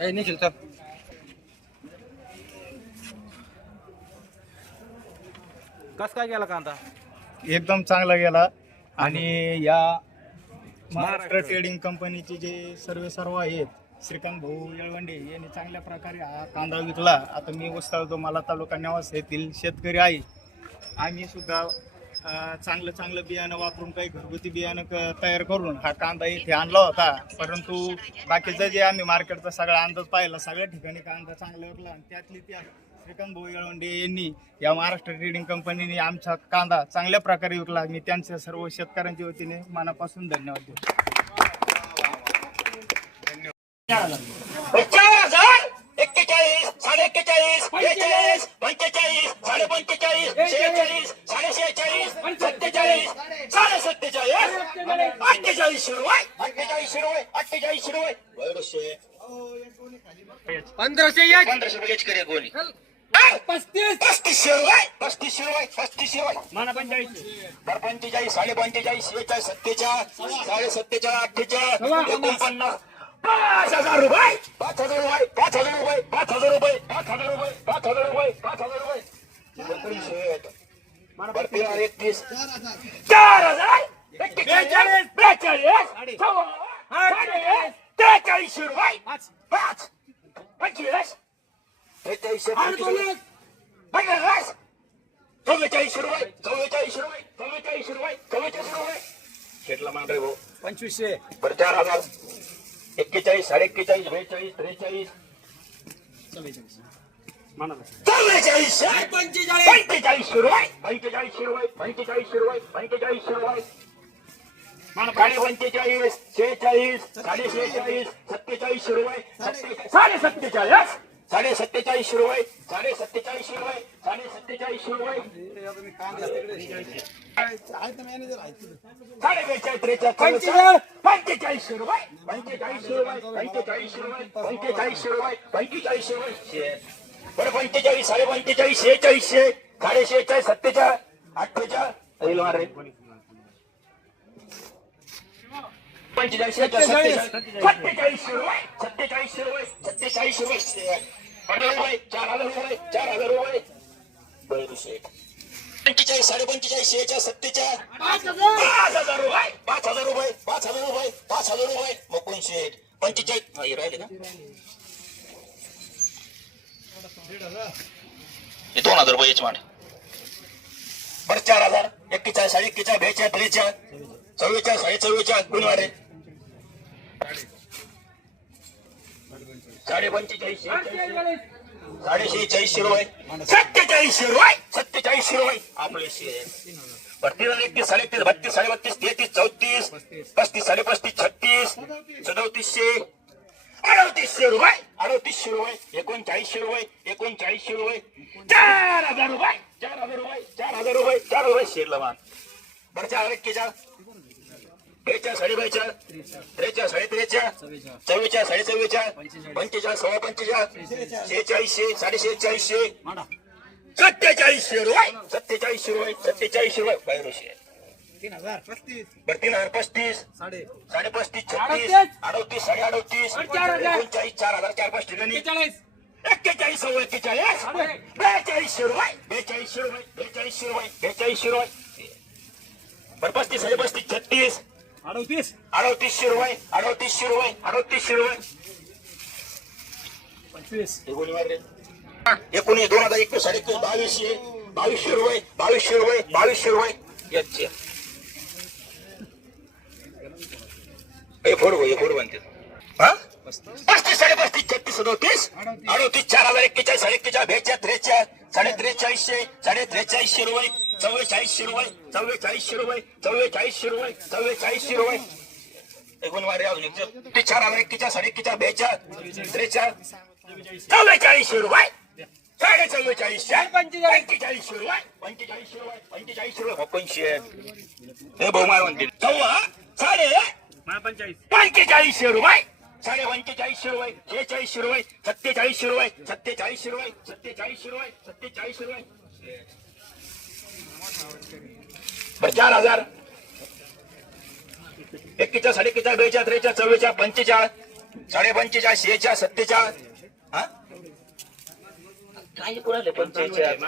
निखिल चल. कस काय गेला कांदा? एकदम चांगला गेला. आणि या महाराष्ट्र ट्रेडिंग कंपनीचे जे सर्व सर्व आहेत श्रीकांत भाऊ येळवंडे यांनी चांगल्या प्रकारे हा कांदा विकला. आता मी उस्तावतो मला तालुका नेवास येथील शेतकरी आहे. आम्ही सुद्धा चांगलं चांगलं बियाणं वापरून काही घरगुती बियाणं क- तयार करून हा कांदा इथे आणला होता. परंतु बाकीचं जे आम्ही मार्केटचा सगळा अंदाज पाहिला सगळ्या ठिकाणी कांदा चांगला विकला आणि त्यातली त्या श्रीकांत भाऊ येळवंडे यांनी या महाराष्ट्र ट्रेडिंग कंपनीने आमचा कांदा चांगल्या प्रकारे विकला मी त्यांच्या सर्व शेतकऱ्यांच्या वतीने मनापासून धन्यवाद देतो. चार हजार एक्केचाळीस साडे एक्केचाळीस बेचाळीस पंचेचाळीस साडे पंचेचाळीस शेहेचाळीस शेहेचाळीस सत्तेचाळीस. साडे सत्तेचाळीस. अठ्ठेचाळीस रुपये अठ्ठेचाळीस रुपये अठ्ठेचाळीस बरोशे पंधराशे एक. पंधराशे रुपये करे कोणी पस्तीस. पस्तीसशे रुपये पस्तीसशे रुपये पस्तीसशे रुपये माना पंचेचाळीस. तर पंचेचाळीस साडे पंचेचाळीस शेहेचाळीस सत्तेचाळीस साडे सत्तेचाळीस अठ्ठेचाळीस एकोणपन्नास. पाच हजार रुपये. पाच हजार रुपये पाच हजार रुपये पाच हजार रुपये पाच हजार रुपये पाच हजार रुपये पाच हजार रुपये. एकतीस चार हजार बेचाळीस बेचाळीस त्रेचाळीसशे रुपये पाच पंचवीस त्रेचाळीसशे पंचवीस पन्नास चव्वेचाळीस. रुपये चव्वेचाळीस. रुपये चव्वेचाळीस रुपये चव्वेचाळीस रुपये शेटला मान रे भाऊ पंचवीसशे बरं चार हजार एक्केचाळीस साडे एक्केचाळीस बेचाळीस त्रेचाळीस चव्वेचाळीस. पंचेचाळीस. रुपये पंचेचाळीस रुपये पंचेचाळीस रुपये पंचेचाळीस रुपये साडे पंचेचाळीस शेहेचाळीस साडे शेहेचाळीस सत्तेचाळीस रुपये सत्ते- साडे सत्तेचाळीस साडे सत्तेचाळीस रुपये साडे सत्तेचाळीस रुपये साडे सत्तेचाळीस रुपये साडे बेचाळीस त्रेचाळीस पंचेचाळीस पंचेचाळीस रुपये पंचेचाळीस रुपये पंचेचाळीस रुपये पंचेचाळीस रुपये पंचेचाळीस रुपये बरं पंचेचाळीस साडे पंचेचाळीस शेहेचाळीसशे साडे शेहेचाळीस सत्तेचाळीस अठ्ठेचाळीस पंचेचाळीस सत्तेचाळीस. सत्तेचाळीस रुपये सत्तेचाळीस रुपये सत्तेचाळीस रुपये पंधरा रुपये. चार हजार रुपये. चार हजार रुपये. पंचेचाळीस साडे पंचेचाळीस शेहेचाळीस सत्तेचाळीस पाच हजार. रुपये. पाच हजार रुपये. पाच हजार रुपये. पाच हजार रुपये. शेठ पंचेचाळीस. राहिले हे दोन हजार रुपये मान बरं चार हजार. एक्केचाळीस साडे एक्केचाळीस बेचाळीस त्रेचाळीस. चव्वेचाळीस साडे चव्वेचाळीस कोणी वाढे साडे पंचेचाळीस साडेशे साडे रुपये सत्तेचाळीसशे रुपये सत्तेचाळीसशे रुपये आपले बत्तीस एकतीस साडे बत्तीस साडे बत्तीस तेहतीस चौतीस पस्तीस साडे पस्तीस छत्तीस सदोतीसशे अडतीसशे रुपये अडतीसशे रुपये एकोणचाळीसशे रुपये एकोणचाळीसशे रुपये चार हजार रुपये चार हजार रुपये चार हजार रुपये चार रुपये शेरला मान बरं चार एक्केचाळ बेचाळ साडे बेचाळ त्रेचाळ साडे त्रेचाळ चव्वेचाळ साडे चव्वेचाळ पंचेचाळ सव्वा पंचेचाळीस शेहेचाळीसशे साडे शेहेचाळीसशे सत्तेचाळीसशे रुपये सत्तेचाळीसशे रुपये सत्तेचाळीसशे रुपये बाहेरशे तीन हजार पस्तीस बरं तीन हजार पस्तीस साडे साडे पस्तीस छत्तीस अडतीस साडे अडतीस एकोणचाळीस चार हजार चार पाच ठिकाणी. एक्केचाळीस सव्वा एक्केचाळीस. बेचाळीसशे रुपये बेचाळीसशे रुपये बेचाळीसशे रुपये बेचाळीसशे रुपये बरं पस्तीस साडे पस्तीस छत्तीस अडतीस. अडतीसशे रुपये अडतीसशे रुपये अडतीसशे रुपये पंचवीस. एकोणीस दोन हजार एकवीस साडे एकवीस बावीसशे बावीसशे रुपये बावीसशे रुपये बावीसशे रुपये याचे. फोड हे फोड बनते हा? पस्तीस. साडे पस्तीस छत्तीस सदोतीस. अडतीस. चार हजार एक्केचाळीस साडे एक्केचाळीस बेचाळीस त्रेचाळीस साडे त्रेचाळीसशे साडे त्रेचाळीसशे रुपये चव्वेचाळीसशे रुपये चव्वेचाळीसशे रुपये चव्वेचाळीस रुपये चव्वेचाळीसशे रुपये एकूण वाढे अजून एक. ते चार हजार एक्केचाळीस साडे एक्केचाळीस बेचाळीस त्रेचाळीस. चव्वेचाळीसशे रुपये साडे चव्वेचाळीसशे पंचेचाळीसशे रुपये पंचेचाळीस रुपये पंचेचाळीस रुपये पंचशे हे भाऊ माय म्हणते चव्वा साडे पंचेचाळीस रुपये साडे पंचेचाळीस रुपये शेहेचाळीसशे रुपये सत्तेचाळीस रुपये सत्तेचाळीस रुपये सत्तेचाळीस रुपये सत्तेचाळीस रुपये बरं चार हजार. एक्केचाळ साडे एक्केचाळ बेचाळ त्रेचाळ चव्वेचाळ पंचेचाळ साडे पंचेचाळीस शेहेचाळ सत्तेचाळ हा? काय कोणाले पंचेचाळीस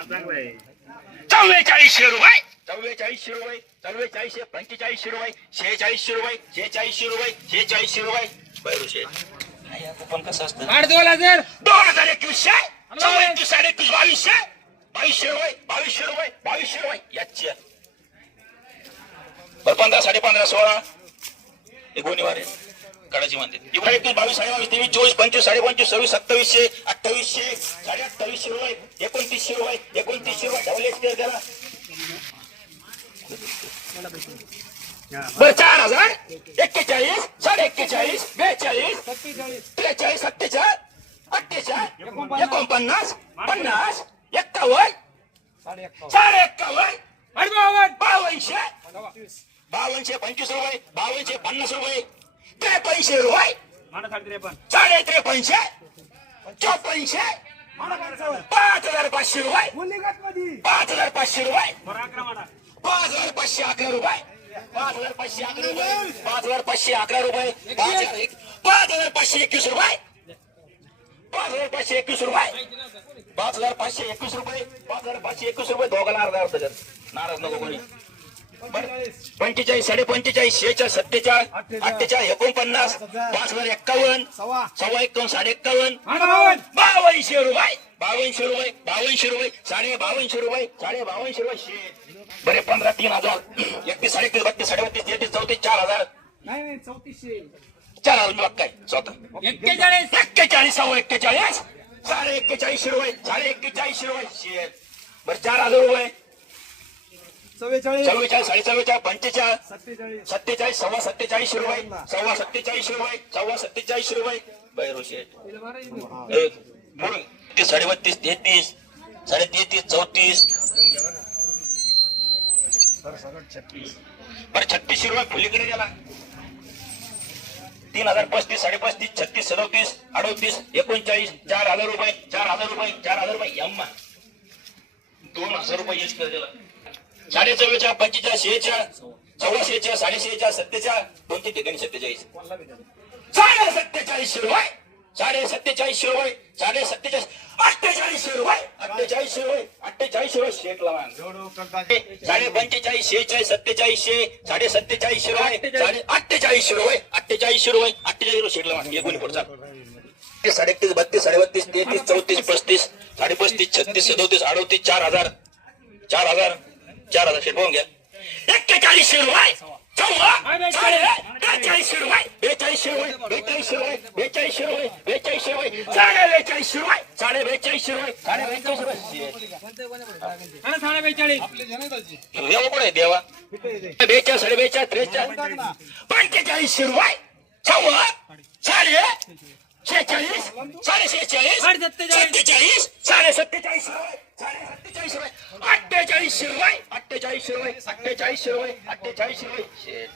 चव्वेचाळीसशे रुपये. चव्वेचाळीसशे रुपये चव्वेचाळीसशे पंचेचाळीसशे रुपये शेहेचाळीसशे रुपये शेहेचाळीसशे रुपये शेहेचाळीसशे रुपये. बरं शेठ पण कसं असतं? आठ दोन हजार. दोन हजार एकवीसशे साडे एकवीस बावीसशे. बावीसशे रुपये बावीसशे रुपये बावीसशे रुपये. याची बरं पंधरा साडे पंधरा सोळा. हे गोणीवार कडाची म्हणते इकडे एकवीस बावीस साडे बावीस तेवीस चोवीस पंचवीस साडे पंचवीस सव्वीस सत्तावीसशे अठ्ठावीसशे साडे अठ्ठावीसशे रुपये एकोणतीसशे रुपये एकोणतीसशे रुपये. डबल स्टेअर करा बर चार हजार. एक्केचाळीस साडे एक्केचाळीस बेचाळीस त्रेचाळीस सत्तेचाळीस अठ्ठेचाळीस एकोणपन्नास पन्नास एक्कावन्न. साडे एक्कावन्न आठ बावन बावनशे बावनशे पंचवीस रुपये. बावनशे पन्नास रुपये. त्रेपन्नशे रुपये. साडे त्रेपन्नशे चौपन्नशे. पाच हजार पाचशे रुपये. पाच हजार पाचशे रुपये. पाच हजार पाचशे अकरा रुपये. पाच हजार पाचशे अकरा रुपये. पाच हजार पाचशे अकरा रुपये. पाच हजार पाचशे एकवीस रुपये. पाच हजार पाचशे एकवीस रुपये. पाच हजार पाचशे एकवीस रुपये पाच हजार पाचशे एकवीस रुपये. दोघाला अर्धा अर्धा जर नाराज नको कोणी. पंचेचाळीस साडे पंचेचाळीस शेहेचाळीस सत्तेचाळीस अठ्ठेचाळीस एकोणपन्नास पाच हजार एक्कावन्न सव्वा एक्कावन्न साडे एक्कावन्न. बावनशे रुपये. बावनशे रुपये बावनशे रुपये साडे बावनशे रुपये साडे बावनशे रुपये. शे बरे पंधरा तीन हजार. एकतीस साडे एकतीस बत्तीस साडे बत्तीस तेहतीस चौतीस चार हजार. चार हजार काय स्वतः. एक्केचाळीस. एक्केचाळीस सव्वा एक्केचाळीस. साडे एक्केचाळीसशे रुपये साडे एक्केचाळीसशे रुपये शे बरं चार हजार रुपये. चव्वेचाळीस. साडे चव्वेचाळीस पंचेचाळीस. सत्तेचाळीस. सव्वा सत्तेचाळीसशे रुपये सव्वा सत्तेचाळीसशे रुपये सव्वा सत्तेचाळीसशे रुपये बैरो शेठ एक, म्हणून ते साडे बत्तीस तेहतीस साडे तेहतीस चौतीस बरं छत्तीसशे रुपये फुलीकडे गेला. तीन हजार पस्तीस साडे पस्तीस छत्तीस सदोतीस अडोतीस एकोणचाळीस चार हजार रुपये चार हजार रुपये चार हजार रुपये यम्मा. दोन हजार रुपये यश कर दिला साडे चव्वेच्या पंचेचाळीस शेच्या सव्वा साडेशेच्या सत्तेच्या सत्तेचाळ दोनशे ठिकाणी सत्तेचाळीस. सत्तेचाळीस रुपये साडे सत्तेचाळीस रुपये साडे सत्तेचाळीस अठ्ठेचाळीस रुपये अठ्ठेचाळीस रुपये अठ्ठेचाळीस रुपये शेक लावा. साडे पंचेचाळीस शेहेचाळीस सत्तेचाळीसशे साडे सत्तेचाळीस रुपये साडे अठ्ठेचाळीस रुपये अठ्ठेचाळीस रुपये अठ्ठेचाळीस रुपये शेट लावा. एकूण पुढचा. ते साडे एकतीस बत्तीस साडे बत्तीस तेहतीस चौतीस पस्तीस साडे पस्तीस छत्तीस सदोतीस अडोतीस चार हजार. चार हजार. चार हजार. शेट पाहून घ्या. एक्केचाळीसशे रुपये चौदा साडे चाळीस रुपये बेचाळीसशे रुपये बेचाळीसशे रुपये बेचाळीसशे रुपये बेचाळीसशे रुपये साडे बेचाळीसशे रुपये साडे बेचाळीसशे रुपये साडे बेचाळीस रुपये साडे बेचाळीस. देवा कोण आहे देवा. बेचाळीस साडे बेचाळीस त्रेचाळीस. पंचेचाळीसशे रुपये. सव्वा साडे शेहेचाळीस साडे शेहेचाळीस सत्तेचाळीस. साडे सत्तेचाळीस रुपये साडे सत्तेचाळीस रुपये. अठ्ठेचाळीसशे रुपये अठ्ठेचाळीसशे रुपये अठ्ठेचाळीसशे रुपये अठ्ठेचाळीसशे रुपये.